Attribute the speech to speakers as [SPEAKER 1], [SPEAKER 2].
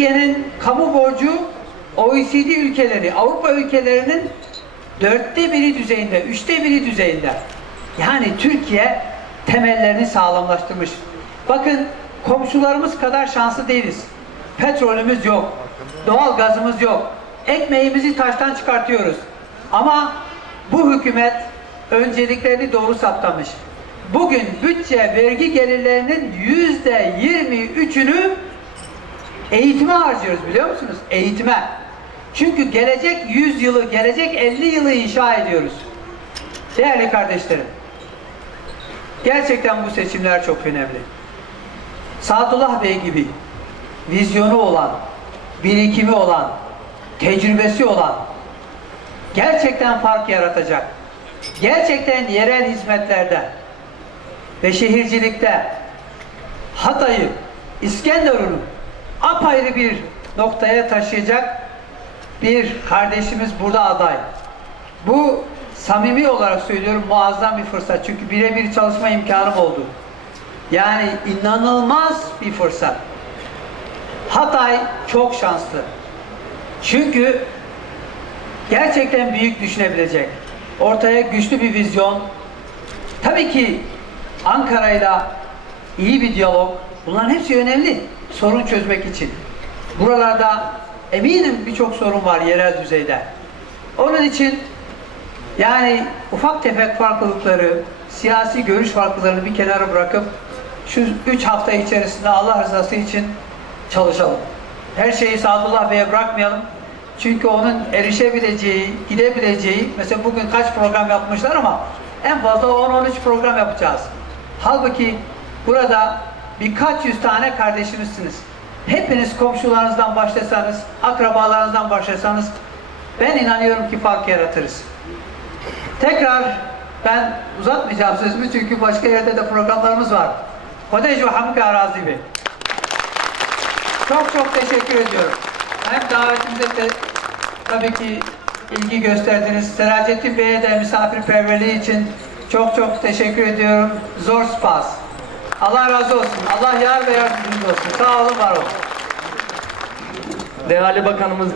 [SPEAKER 1] Türkiye'nin kamu borcu OECD ülkeleri, Avrupa ülkelerinin dörtte biri düzeyinde, üçte biri düzeyinde. Yani Türkiye temellerini sağlamlaştırmış. Bakın komşularımız kadar şanslı değiliz. Petrolümüz yok, doğal gazımız yok, ekmeğimizi taştan çıkartıyoruz. Ama bu hükümet önceliklerini doğru saptamış. Bugün bütçe vergi gelirlerinin yüzde yirmi üçünü eğitime harcıyoruz biliyor musunuz? Eğitime. Çünkü gelecek 100 yılı, gelecek 50 yılı inşa ediyoruz. Değerli kardeşlerim, gerçekten bu seçimler çok önemli. Sadullah Bey gibi vizyonu olan, birikimi olan, tecrübesi olan, gerçekten fark yaratacak, gerçekten yerel hizmetlerde ve şehircilikte Hatay'ı, İskenderun'u apayrı bir noktaya taşıyacak bir kardeşimiz burada aday. Bu samimi olarak söylüyorum muazzam bir fırsat. Çünkü birebir çalışma imkanım oldu. Yani inanılmaz bir fırsat. Hatay çok şanslı. Çünkü gerçekten büyük düşünebilecek. Ortaya güçlü bir vizyon. Tabii ki Ankara'yla iyi bir diyalog. Bunların hepsi önemli. Sorun çözmek için. Buralarda eminim birçok sorun var yerel düzeyde. Onun için yani ufak tefek farklılıkları, siyasi görüş farklılıklarını bir kenara bırakıp şu üç hafta içerisinde Allah rızası için çalışalım. Her şeyi Sadullah Bey'e bırakmayalım. Çünkü onun erişebileceği, gidebileceği, mesela bugün kaç program yapmışlar ama en fazla 10-13 program yapacağız. Halbuki burada birkaç yüz tane kardeşimizsiniz. Hepiniz komşularınızdan başlasanız, akrabalarınızdan başlasanız ben inanıyorum ki fark yaratırız. Tekrar ben uzatmayacağım sözümü çünkü başka yerde de programlarımız var. Kodeş ve Hamka Arazi Bey. Çok çok teşekkür ediyorum. Hem davetimize de tabii ki ilgi gösterdiniz. Seracettin Bey'e de misafirperverliği için çok çok teşekkür ediyorum. Zor spas. Allah razı olsun. Allah yar ve yardımcınız olsun. Sağ olun, var olun.
[SPEAKER 2] Değerli Bakanımız